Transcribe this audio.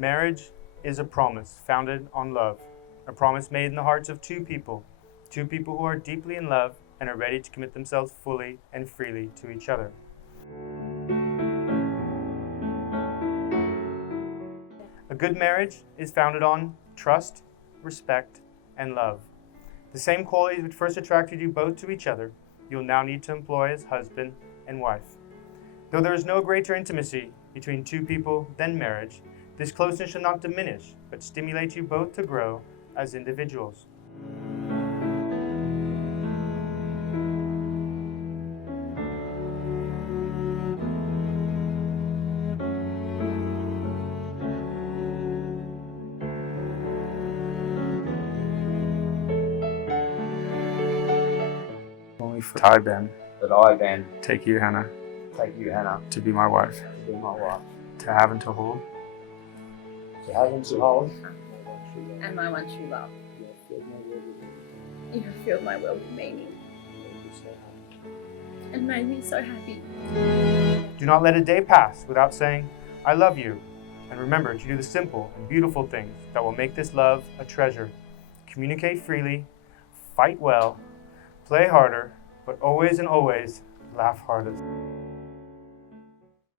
Marriage is a promise founded on love, a promise made in the hearts of two people who are deeply in love and are ready to commit themselves fully and freely to each other. A good marriage is founded on trust, respect, and love. The same qualities which first attracted you both to each other, you'll now need to employ as husband and wife. Though there is no greater intimacy between two people than marriage, this closeness should not diminish, but stimulate you both to grow as individuals. I, Ben, that I, Ben, take you, Hannah, to be my wife, to have and to hold, and my one true love. You have filled my world with meaning and made me so happy. Do not let a day pass without saying, I love you. And remember to do the simple and beautiful things that will make this love a treasure. Communicate freely, fight well, play harder, but always and always laugh hardest.